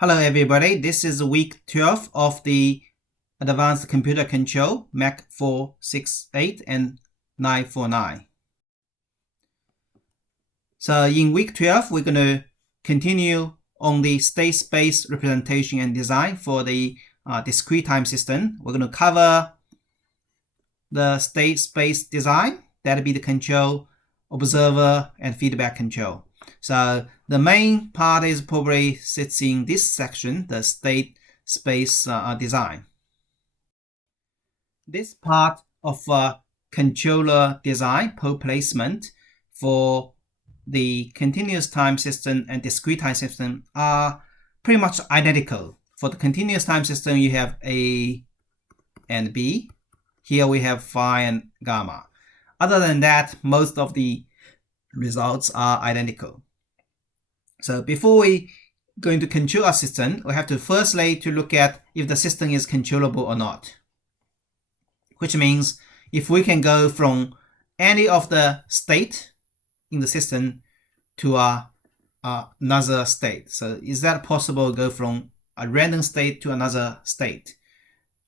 Hello everybody, this is week 12 of the Advanced Computer Control MAC 468 and 949. So in week 12, we're going to continue on the state space representation and design for the discrete time system. We're going to cover the state space design, that'll be the control, observer, and feedback control. So the main part is probably sits in this section, the state space design. This part of controller design, pole placement for the continuous time system and discrete time system are pretty much identical. For the continuous time system, you have A and B. Here we have phi and gamma. Other than that, most of the results are identical. So before we go into control our system, we have to firstly to look at if the system is controllable or not. Which means if we can go from any of the state in the system to another state. So is that possible to go from a random state to another state?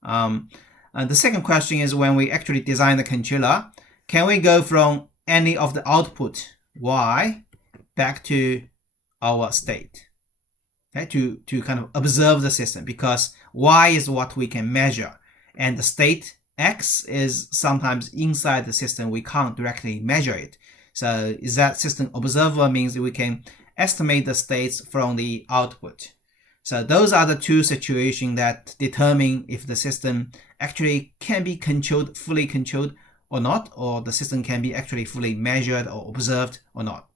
And the second question is when we actually design the controller, can we go from any of the output Y back to our state, okay, to kind of observe the system, because Y is what we can measure and the state X is sometimes inside the system, we can't directly measure it. So is that system observer means we can estimate the states from the output. So those are the two situations that determine if the system actually can be controlled, fully controlled or not, or the system can be actually fully measured or observed or not.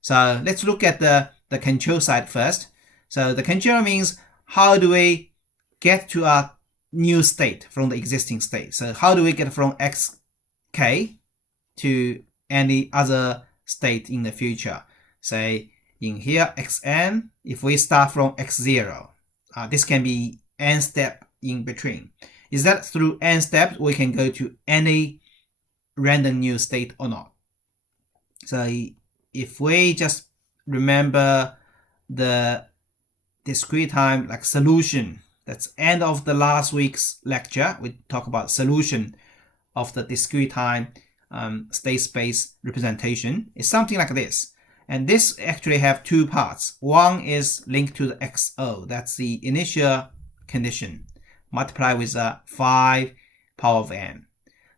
So let's look at the control side first. So the control means how do we get to a new state from the existing state. So how do we get from xk to any other state in the future? Say in here xn, if we start from x0, this can be n step in between. Is that through n steps we can go to any random new state or not? So if we just remember the discrete time like solution, that's end of the last week's lecture, we talk about solution of the discrete time state space representation. It's something like this. And this actually have two parts. One is linked to the XO, that's the initial condition, multiplied with 5 power of n.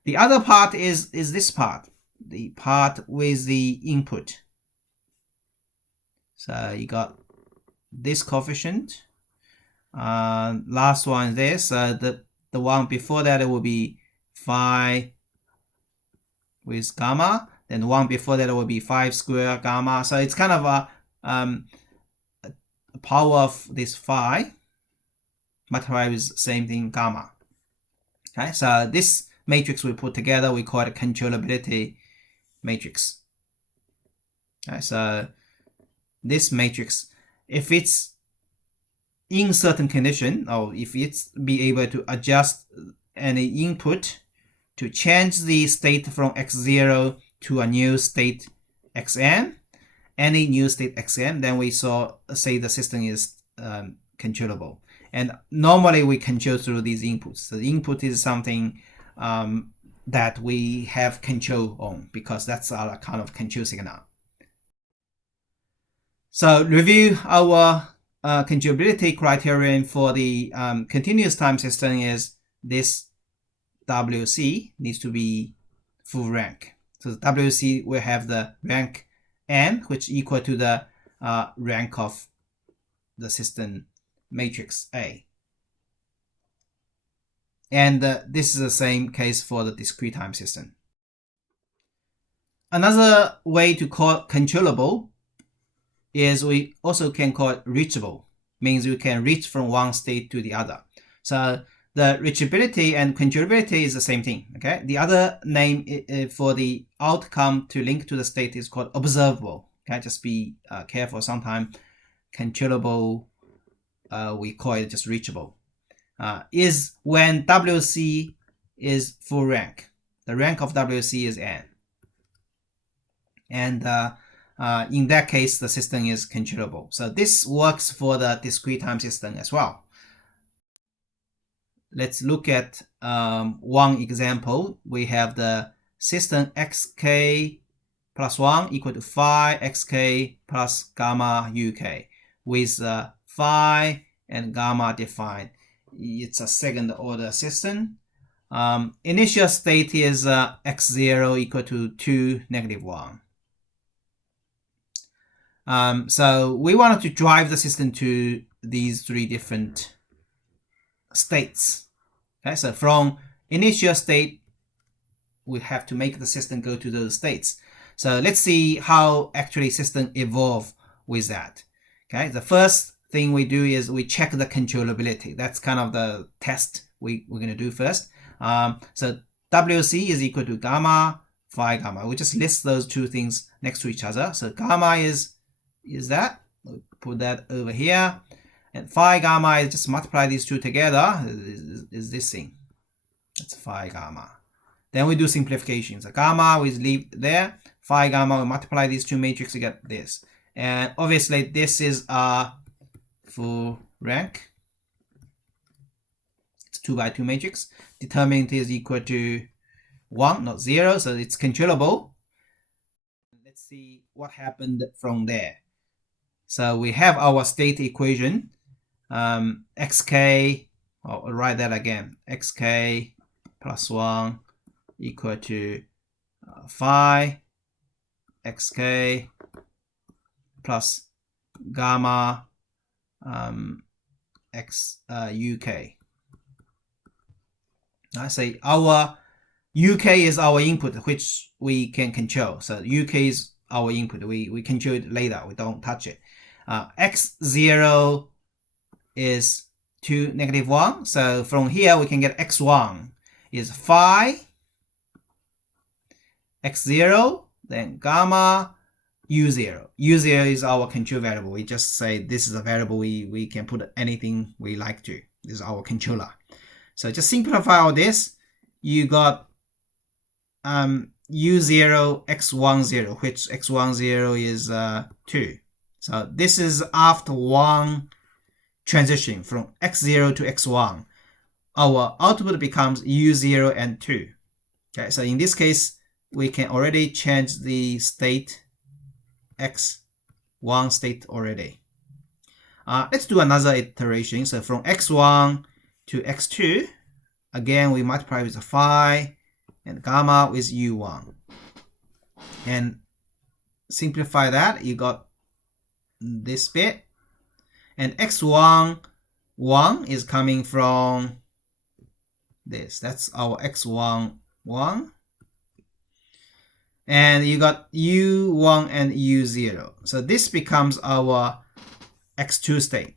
The other part is this part, the part with the input. So you got this coefficient. Last one is this. The one before that it will be phi with gamma. Then the one before that it will be 5 square gamma. So it's kind of a power of this phi multiplied with same thing gamma. Okay, so this matrix we put together, we call it a controllability matrix. Okay, so this matrix, if it's in certain condition, or if it's be able to adjust any input to change the state from x0 to a new state xn, any new state xn, then we say the system is controllable. And normally we control through these inputs. So the input is something that we have control on, because that's our kind of control signal. So review our controllability criterion for the continuous time system is this WC needs to be full rank. So the WC will have the rank n, which equal to the rank of the system matrix A. And this is the same case for the discrete time system. Another way to call controllable is we also can call it reachable, means we can reach from one state to the other. So the reachability and controllability is the same thing. Okay, the other name for the outcome to link to the state is called observable. Okay, just be careful. Sometimes controllable, we call it just reachable. Is when WC is full rank. The rank of WC is n. And in that case, the system is controllable. So this works for the discrete time system as well. Let's look at one example. We have the system xk plus 1 equal to phi xk plus gamma uk with phi and gamma defined. It's a second order system. Initial state is x0 equal to 2, negative 1. So we wanted to drive the system to these three different states. Okay, so from initial state, we have to make the system go to those states. So let's see how actually system evolve with that. Okay, the first thing we do is we check the controllability. That's kind of the test we're going to do first. So WC is equal to gamma, phi gamma. We just list those two things next to each other. So gamma is that. We'll put that over here. And phi gamma is just multiply these two together. Is this thing. That's phi gamma. Then we do simplification. So gamma we leave there. Phi gamma we multiply these two matrices to get this. And obviously this is a full rank. It's 2 by 2 matrix. Determinant is equal to 1, not 0. So it's controllable. Let's see what happened from there. So we have our state equation. Xk, I'll write that again, xk plus 1 equal to phi xk plus gamma uk. I say our uk is our input, which we can control. So uk is our input. We control it later. We don't touch it. X0 is 2, negative 1. So from here we can get x1 is phi x0, then gamma u0. u0 is our control variable. We just say this is a variable we can put anything we like to. This is our controller. So just simplify all this. You got u0 x10, which x10 is 2. So this is after one transition from x0 to x1. Our output becomes u0 and 2. Okay, so in this case, we can already change the state x1 state already. Let's do another iteration. So from x1 to x2, again, we multiply with phi and gamma with u1. And simplify that, you got this bit. And x1, 1 is coming from this. That's our x1, 1. And you got u1 and u0. So this becomes our x2 state.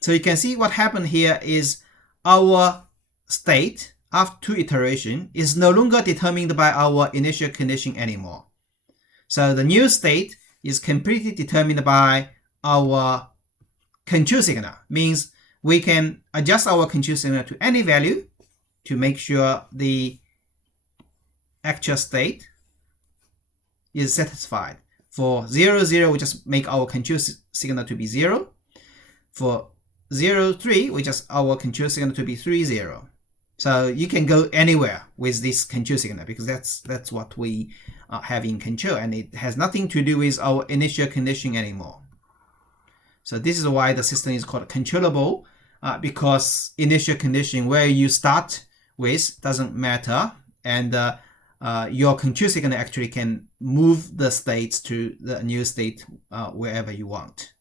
So you can see what happened here is our state after 2 iteration is no longer determined by our initial condition anymore. So the new state is completely determined by our control signal. Means we can adjust our control signal to any value to make sure the actual state is satisfied. For 0, 0, we just make our control signal to be 0. For 0, 3, we just our control signal to be 3, 0. So you can go anywhere with this control signal because that's what we have in control, and it has nothing to do with our initial condition anymore. So this is why the system is called controllable, because initial condition where you start with doesn't matter, and your control signal actually can move the states to the new state wherever you want.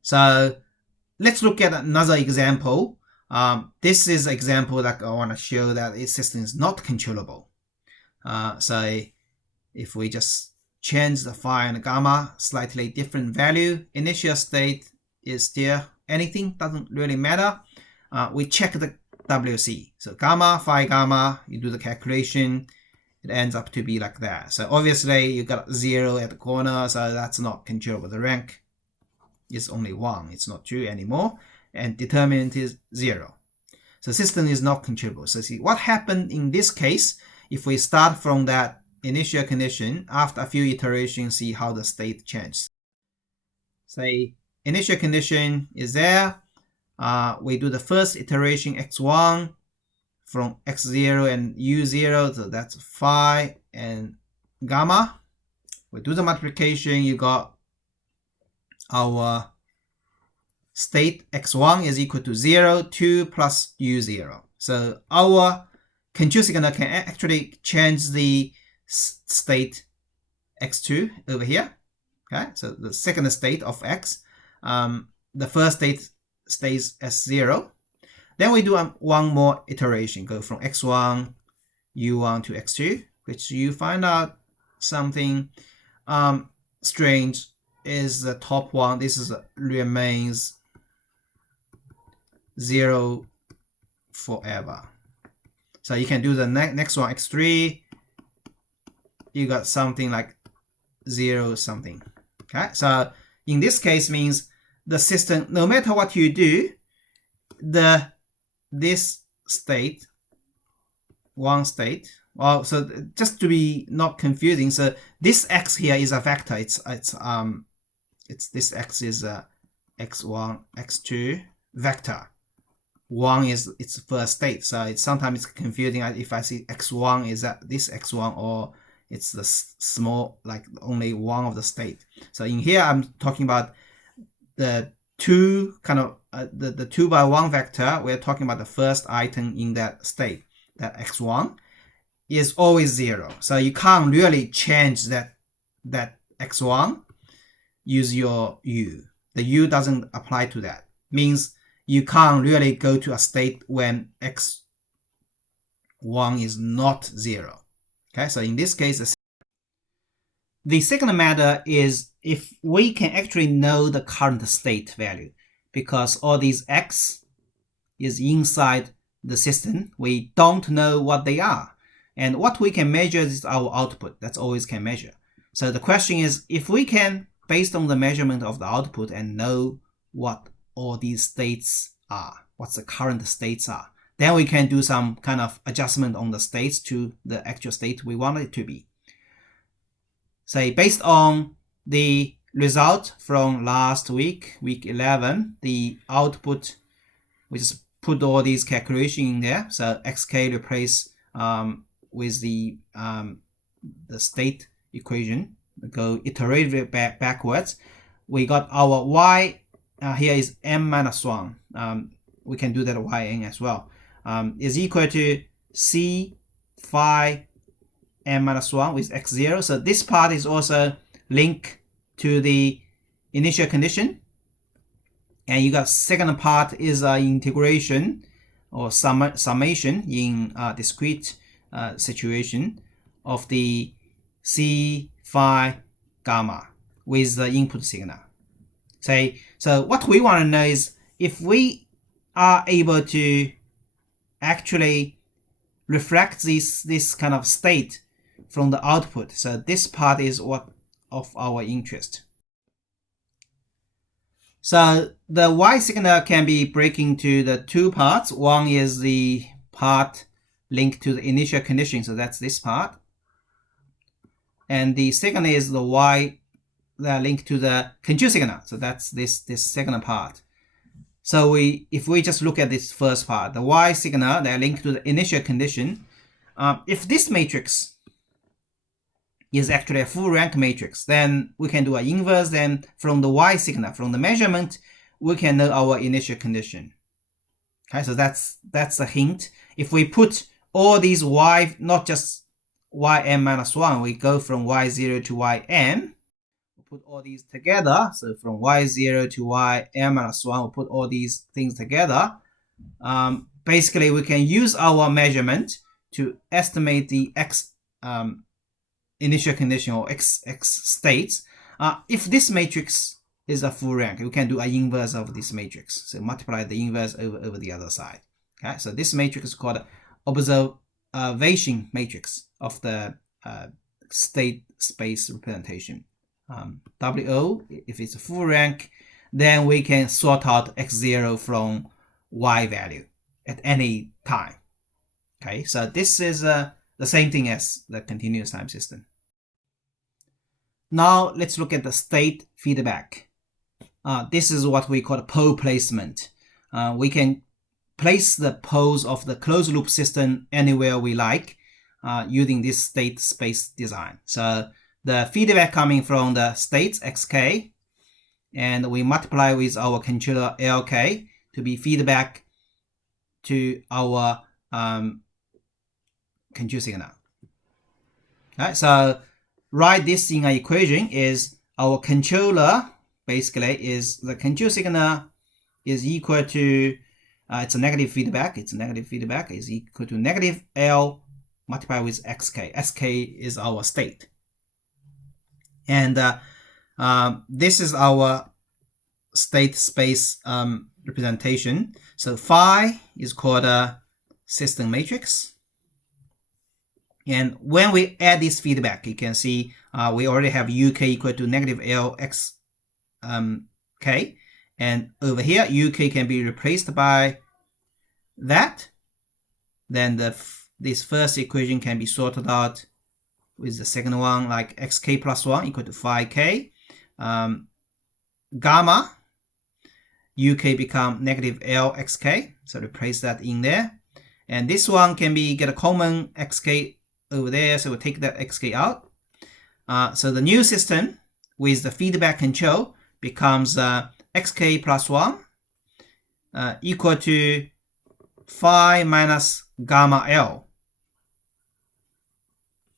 So let's look at another example. This is an example that I want to show that this system is not controllable. So if we just change the phi and gamma, slightly different value, initial state is still anything, doesn't really matter. We check the WC. So gamma, phi gamma, you do the calculation, it ends up to be like that. So obviously you got 0 at the corner, so that's not controllable. The rank is only 1, it's not 2 anymore, and determinant is 0. So system is not controllable. So see what happened in this case if we start from that initial condition, after a few iterations, see how the state changes. Say initial condition is there. We do the first iteration x1 from x0 and u0, so that's phi and gamma. We do the multiplication, you got our state x1 is equal to 0, 2 plus u0. So our control signal can actually change the state x2 over here. Okay, so the second state of x, the first state stays as 0. Then we do one more iteration, go from x1, u1 to x2, which you find out something strange is the top one. This is remains 0 forever. So you can do the next one, x3, you got something like 0 something. Okay, so in this case means the system, no matter what you do, this state, one state, well, so just to be not confusing, so this x here is a vector. It's this x is a x1, x2 vector. 1 is its first state, so it's sometimes confusing if I see x1 is that this x1 or it's the small, like only one of the state. So in here I'm talking about the two kind of the 2 by 1 vector. We're talking about the first item in that state, that x1 is always 0. So you can't really change that x1 use your u. The u doesn't apply to that. Means you can't really go to a state when x1 is not 0. Okay, so in this case, the second matter is if we can actually know the current state value, because all these x is inside the system, we don't know what they are. And what we can measure is our output. That's all we can measure. So the question is, if we can, based on the measurement of the output, and know what all these states are, what the current states are, then we can do some kind of adjustment on the states to the actual state we want it to be. Say, based on the result from last week, week 11, the output, we just put all these calculations in there. So xk replace with the state equation, go iteratively backwards. We got our y, here is m minus 1. We can do that yn as well. Is equal to c phi m minus 1 with x0. So this part is also linked to the initial condition. And you got second part is integration or summation in discrete situation of the c phi gamma with the input signal. So what we want to know is if we are able to actually reflect this kind of state from the output. So this part is what of our interest. So the y signal can be breaking into the two parts. One is the part linked to the initial condition, so that's this part. And the second is the y that linked to the control signal, so that's this second part. So if we just look at this first part, the y signal that linked to the initial condition, if this matrix is actually a full rank matrix, then we can do an inverse. Then from the y signal, from the measurement, we can know our initial condition. Okay, so that's a hint. If we put all these y, not just ym minus 1, we go from y0 to ym. We put all these together. So from y0 to ym minus 1, we put all these things together. Basically, we can use our measurement to estimate the x initial condition or x states. If this matrix is a full rank, we can do an inverse of this matrix. So multiply the inverse over the other side. Okay, so this matrix is called observation matrix of the state space representation. WO, if it's a full rank, then we can sort out x0 from y value at any time. Okay, so this is the same thing as the continuous time system. Now let's look at the state feedback. This is what we call pole placement. We can place the poles of the closed loop system anywhere we like using this state space design. So the feedback coming from the states xk, and we multiply with our controller lk to be feedback to our control signal. Right, so write this in an equation is our controller basically is the control signal is equal to it's a negative feedback. It's a negative feedback is equal to negative L multiplied with xk. Xk is our state, and this is our state space representation. So phi is called a system matrix. And when we add this feedback, you can see we already have uk equal to negative L x k. And over here, uk can be replaced by that. Then this first equation can be sorted out with the second one, like xk plus 1 equal to phi k. Gamma, uk become negative L xk. So replace that in there. And this one can be get a common xk over there, so we'll take that xk out. So the new system with the feedback control becomes xk plus 1 equal to phi minus gamma L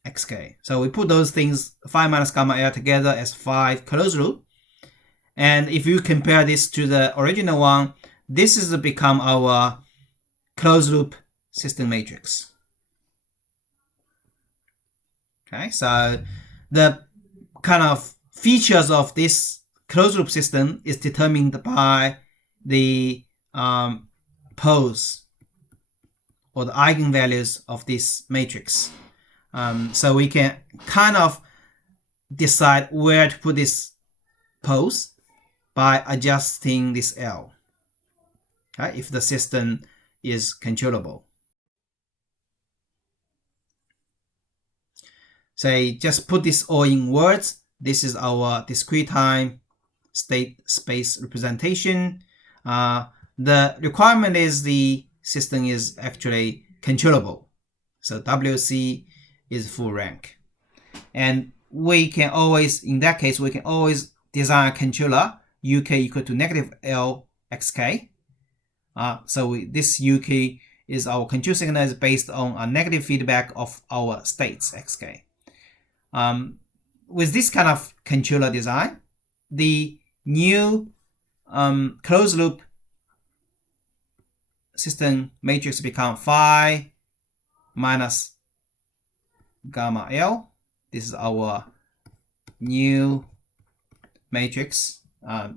xk. So we put those things, phi minus gamma L, together as phi closed loop. And if you compare this to the original one, this is become our closed loop system matrix. Okay, so the kind of features of this closed loop system is determined by the poles or the eigenvalues of this matrix. So we can kind of decide where to put this poles by adjusting this L, okay, if the system is controllable. Say, just put this all in words. This is our discrete time state space representation. The requirement is the system is actually controllable. So WC is full rank. And we can always, in that case, we can always design a controller UK equal to negative L xk. So this UK is our control signal is based on a negative feedback of our states xk. With this kind of controller design, the new closed loop system matrix become phi minus gamma L. This is our new matrix,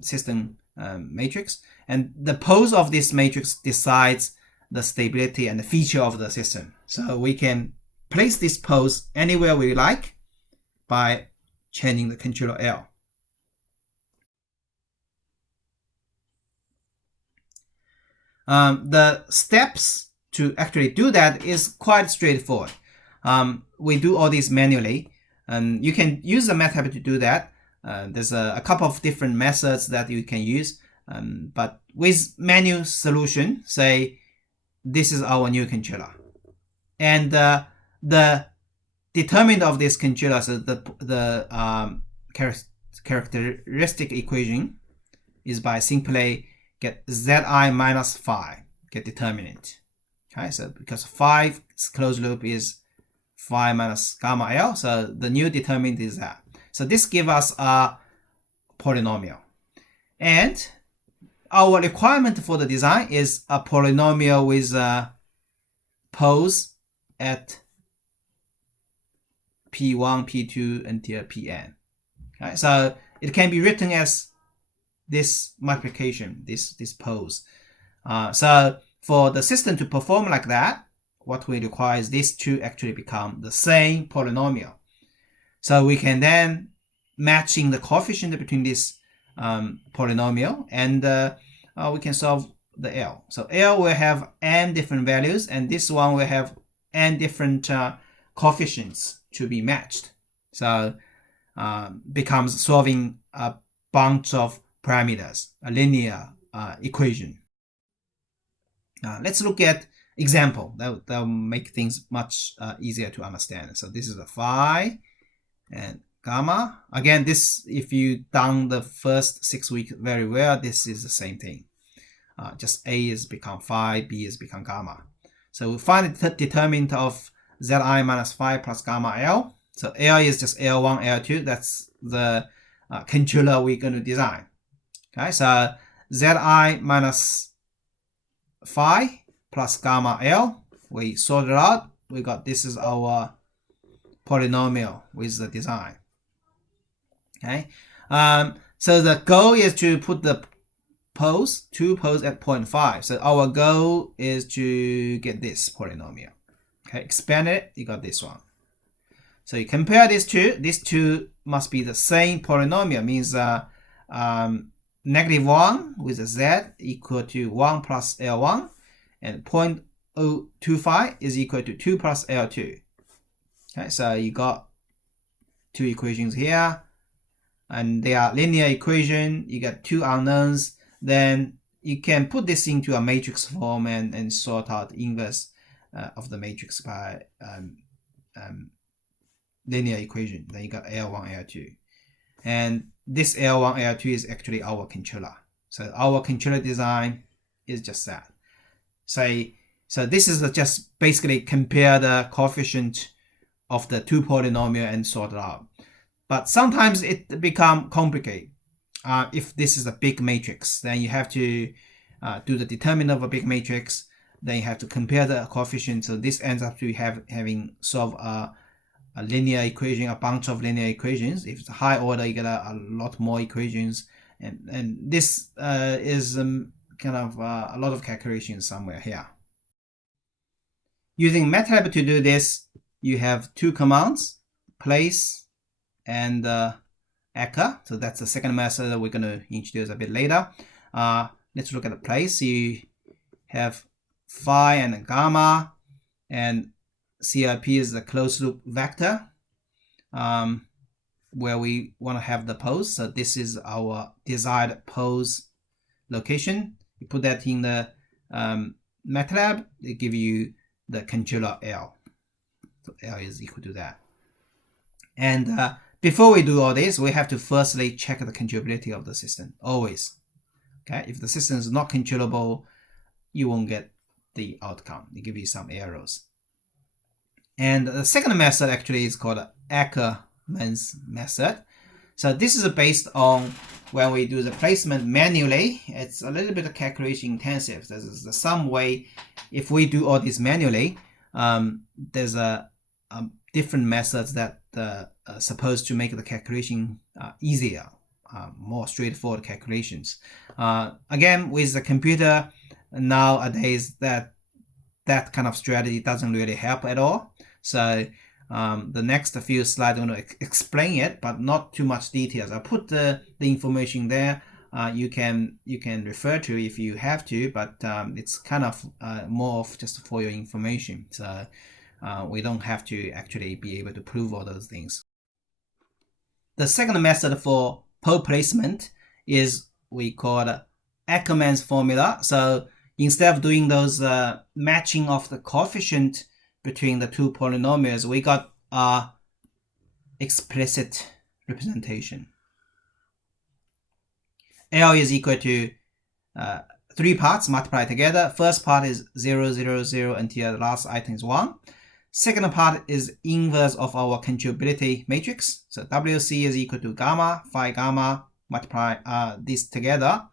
system matrix. And the pose of this matrix decides the stability and the feature of the system. So we can place this pose anywhere we like by changing the controller L. The steps to actually do that is quite straightforward. We do all this manually. You can use the MATLAB to do that. There's a couple of different methods that you can use. But with manual solution, say this is our new controller. And the determinant of this controller, so the characteristic equation is by simply get zi minus phi, get determinant. Okay, so because phi closed loop is phi minus gamma L, so the new determinant is that. So this gives us a polynomial. And our requirement for the design is a polynomial with a pose at P1, P2 until Pn. Okay, so it can be written as this multiplication, this pose. So for the system to perform like that, what we require is these two actually become the same polynomial. So we can then matching the coefficient between this polynomial, and we can solve the L. So L will have n different values, and this one will have n different coefficients to be matched. So becomes solving a bunch of parameters, a linear equation. Let's look at example. That'll make things much easier to understand. So this is a phi and gamma. Again, this, if you done the first 6 weeks very well, this is the same thing. Just A is become phi, B is become gamma. So we find the determinant of Zi minus phi plus gamma L. So L is just L1, L2. That's the controller we're going to design. Okay, so Zi minus phi plus gamma L. We sort it out. We got this is our polynomial with the design. Okay, so the goal is to put the two poles at 0.5. So our goal is to get this polynomial. Okay, expand it, you got this one. So you compare these two must be the same polynomial, means -1 with a z equal to 1 plus L1, and 0.025 is equal to 2 plus L2. Okay, so you got two equations here, and they are linear equation. You got two unknowns. Then you can put this into a matrix form and sort out the inverse of the matrix by linear equation. Then you got L1, L2. And this L1, L2 is actually our controller. So our controller design is just that. So this is just basically compare the coefficient of the two polynomial and sort it out. But sometimes it become complicated. If this is a big matrix, then you have to do the determinant of a big matrix. Then you have to compare the coefficients. So this ends up to having solve a linear equation, a bunch of linear equations. If it's a high order, you get a lot more equations, and this is kind of a lot of calculations somewhere here. Using MATLAB to do this, you have two commands, place and Echo. So that's the second method that we're going to introduce a bit later. Let's look at the place. You have phi and gamma, and CIP is the closed loop vector where we want to have the poles. So this is our desired poles location. You put that in the MATLAB, they give you the controller L. So L is equal to that. And before we do all this, we have to firstly check the controllability of the system, always. Okay, if the system is not controllable, you won't get the outcome. They give you some errors. And the second method actually is called Ackermann's method. So this is based on when we do the placement manually. It's a little bit calculation intensive. There's some way, if we do all this manually, there's a different methods that supposed to make the calculation easier, more straightforward calculations. Again, with the computer nowadays, that kind of strategy doesn't really help at all. So the next few slides I'm going to explain it, but not too much details. I'll put the information there. You can refer to if you have to, but it's kind of more of just for your information. So we don't have to actually be able to prove all those things. The second method for pole placement is we call Ackermann's formula. So instead of doing those matching of the coefficient between the two polynomials, we got a explicit representation. L is equal to 3 parts multiplied together. First part is 0, 0, 0 until the last item is 1. Second part is inverse of our controllability matrix. So WC is equal to gamma, phi gamma, multiply this together.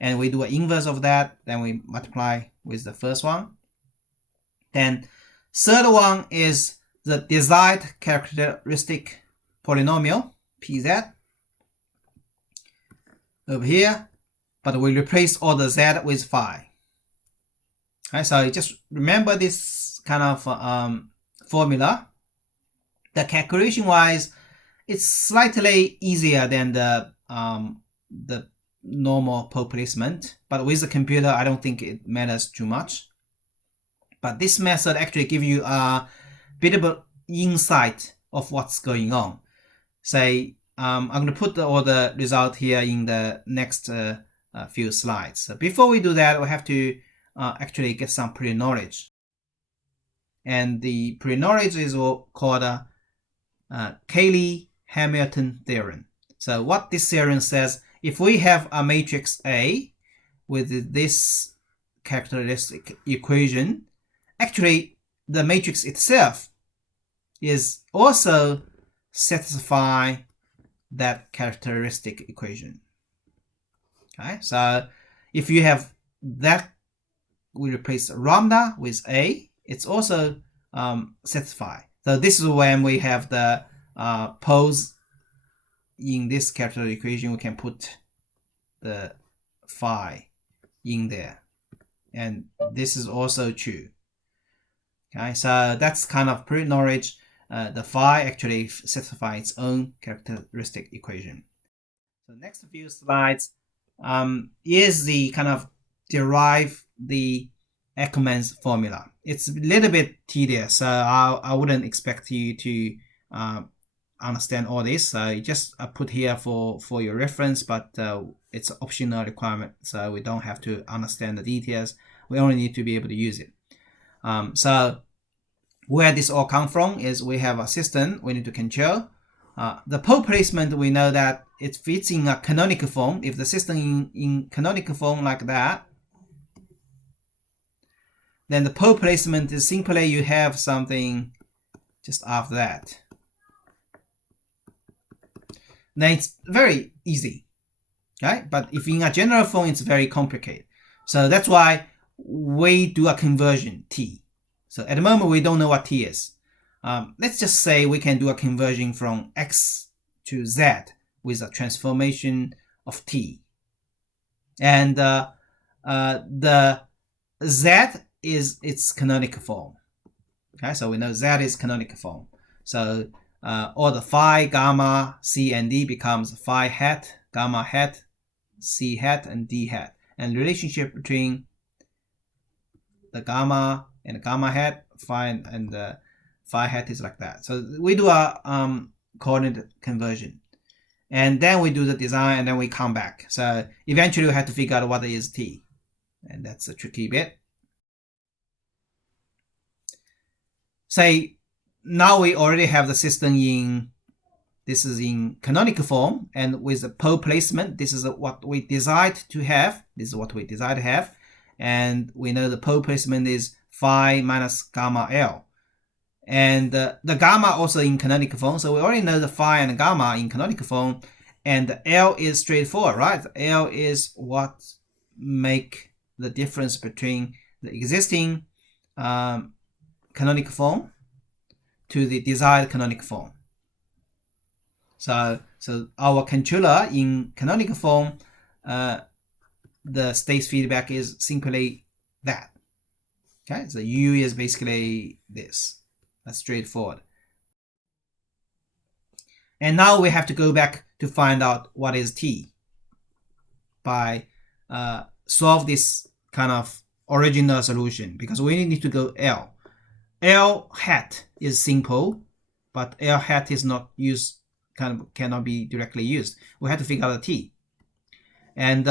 And we do an inverse of that. Then we multiply with the first one. Then third one is the desired characteristic polynomial, PZ, over here. But we replace all the Z with phi. All right, so just remember this kind of formula. The calculation wise, it's slightly easier than the normal pole placement, but with the computer, I don't think it matters too much. But this method actually gives you a bit insight of what's going on. Say, I'm going to put all the result here in the next few slides. So before we do that, we have to actually get some pre-knowledge. And the pre-knowledge is called Cayley-Hamilton theorem. So what this theorem says, if we have a matrix A with this characteristic equation, actually the matrix itself is also satisfy that characteristic equation. Okay, so if you have that, we replace lambda with A, it's also satisfied. So this is when we have the poles in this characteristic equation, we can put the phi in there. And this is also true. Okay, so that's kind of pre-knowledge. The phi actually satisfies its own characteristic equation. So next few slides is the kind of derive the Ekman's formula. It's a little bit tedious, so I wouldn't expect you to understand all this. So just put here for your reference, but it's an optional requirement, so we don't have to understand the details. We only need to be able to use it. So where this all comes from is we have a system we need to control. The pole placement, we know that it fits in a canonical form. If the system in canonical form like that, then the pole placement is simply you have something just after that. Then it's very easy, okay? But if in a general form, it's very complicated. So that's why we do a conversion T. So at the moment, we don't know what T is. Let's just say we can do a conversion from X to Z with a transformation of T. And the Z is its canonical form. Okay, so we know Z is canonical form. So all the phi, gamma, C, and D becomes phi hat, gamma hat, C hat, and D hat. And the relationship between the gamma and the gamma hat, phi and the phi hat is like that. So we do a coordinate conversion. And then we do the design, and then we come back. So eventually we have to figure out what is T. And that's a tricky bit. Say, now we already have the system this is in canonical form, and with the pole placement, this is what we desired to have. This is what we desired to have. And we know the pole placement is phi minus gamma L. And the gamma also in canonical form, so we already know the phi and the gamma in canonical form, and the L is straightforward, right? The L is what make the difference between the existing canonical form to the desired canonical form. So our controller in canonical form, the state feedback is simply that. Okay, so U is basically this. That's straightforward. And now we have to go back to find out what is T by solve this kind of original solution, because we need to go L. L hat is simple, but L hat is not used, cannot be directly used. We have to figure out the T. And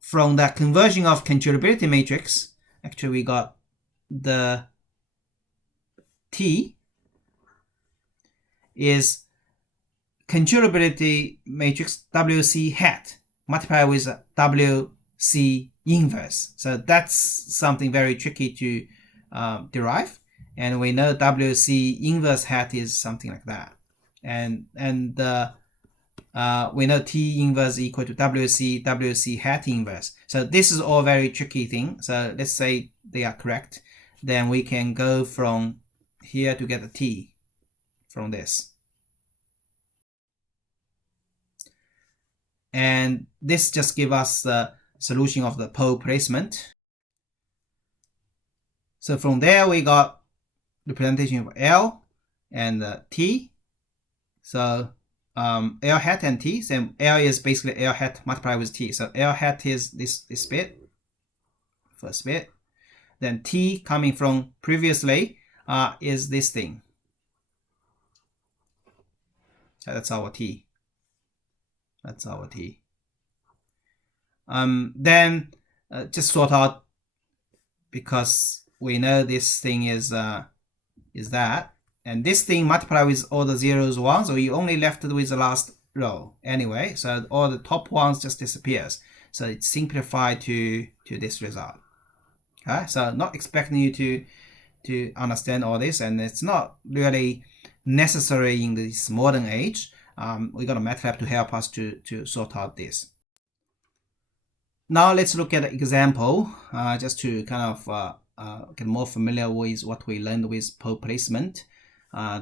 from the conversion of controllability matrix, actually we got the T is controllability matrix WC hat multiplied with WC inverse. So that's something very tricky to derive. And we know WC inverse hat is something like that. And we know T inverse equal to WC hat inverse. So this is all very tricky thing. So let's say they are correct. Then we can go from here to get the T from this. And this just gives us the solution of the pole placement. So from there we got representation of L and T. So L hat and T. So L is basically L hat multiplied with T. So L hat is this bit, first bit. Then T coming from previously is this thing. That's our t. That's our t. Then just sort out, because we know this thing is that, and this thing multiply with all the zeros, ones, so you only left with the last row anyway. So all the top ones just disappears. So it's simplified to this result. Okay, so not expecting you to understand all this, and it's not really necessary in this modern age. We got a MATLAB to help us to sort out this. Now let's look at an example, just to kind of get more familiar with what we learned with pole placement.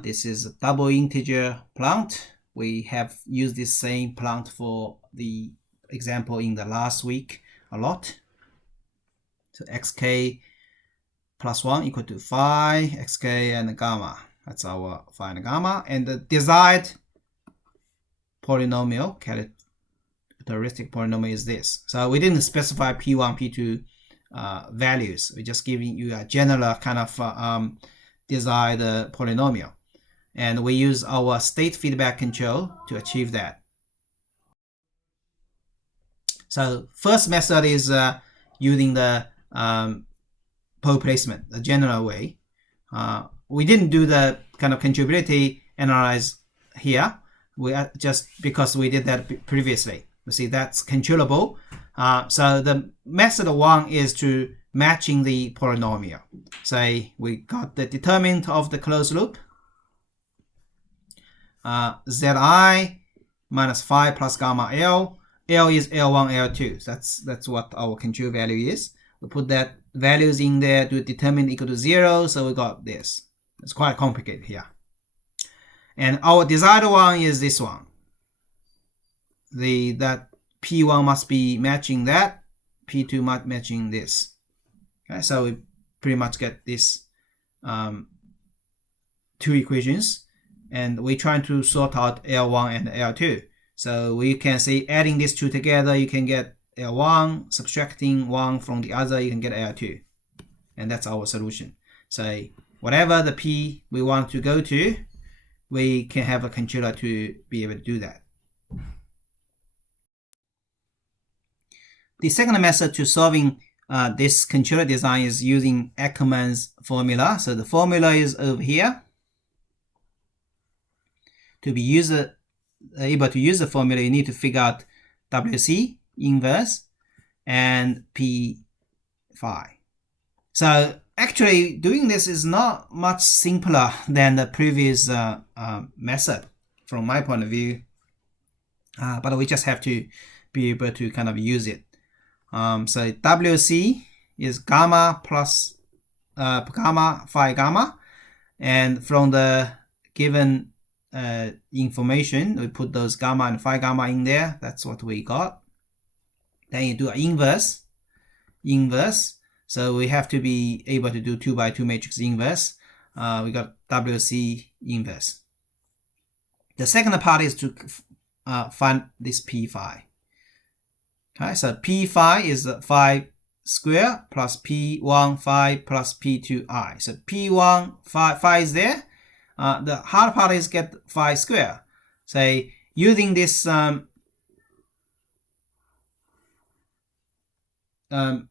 This is a double integer plant. We have used this same plant for the example in the last week a lot. So xk plus 1 equal to phi, xk and gamma. That's our phi and gamma. And the desired polynomial, characteristic polynomial, is this. So we didn't specify p1, p2 values. We're just giving you a general kind of desired polynomial. And we use our state feedback control to achieve that. So first method is using the pole placement, the general way. We didn't do the kind of contributivity analyze here. We just because we did that previously. You see that's controllable. So the method one is to matching the polynomial. Say we got the determinant of the closed loop, zi minus phi plus gamma L. L is L1, L2. That's what our control value is. We put that values in there to determine equal to 0, so we got this. It's quite complicated here. And our desired one is this one. That P1 must be matching that, P2 must matching this. Okay, so we pretty much get this two equations, and we're trying to sort out L1 and L2. So we can say adding these two together, you can get L1, subtracting 1 from the other, you can get L2. And that's our solution. So whatever the P we want to go to, we can have a controller to be able to do that. The second method to solving this controller design is using Ackermann's formula. So the formula is over here. To be able to use the formula, you need to figure out WC inverse and P phi. So actually doing this is not much simpler than the previous method from my point of view, but we just have to be able to kind of use it. So WC is gamma plus gamma phi gamma, and from the given information, we put those gamma and phi gamma in there. That's what we got. Then you do an inverse. So we have to be able to do 2 by 2 matrix inverse. We got WC inverse. The second part is to find this P phi. Okay, so P phi is phi square plus P1 phi plus P2 I. So P1 phi is there. The hard part is get phi square. Say using this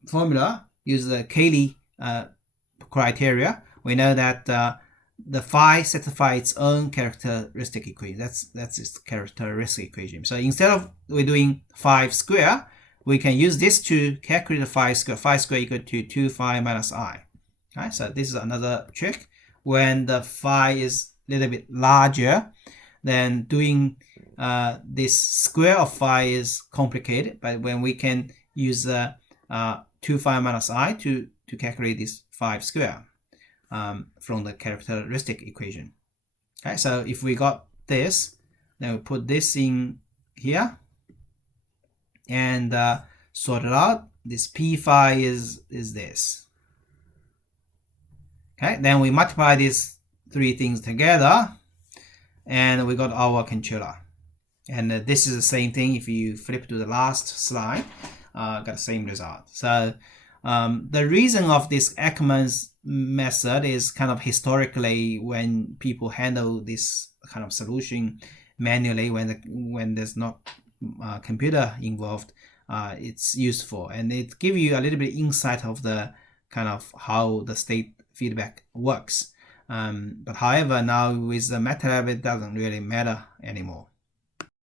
formula, use the Cayley criteria. We know that the phi satisfies its own characteristic equation. That's its characteristic equation. So instead of we're doing phi square, we can use this to calculate the phi square. Phi square equal to 2 phi minus I. Okay, so this is another trick. When the phi is a little bit larger, then doing this square of phi is complicated. But when we can use 2 phi minus I to calculate this phi square from the characteristic equation. Okay, so if we got this, then we put this in here and sort it out. This P phi is this. Okay, then we multiply these three things together and we got our controller. And this is the same thing. If you flip to the last slide, got the same result. So the reason of this Ackermann's method is kind of historically when people handle this kind of solution, manually when there's not computer involved. It's useful, and it gives you a little bit insight of the kind of how the state feedback works. But however, now with the MATLAB, it doesn't really matter anymore.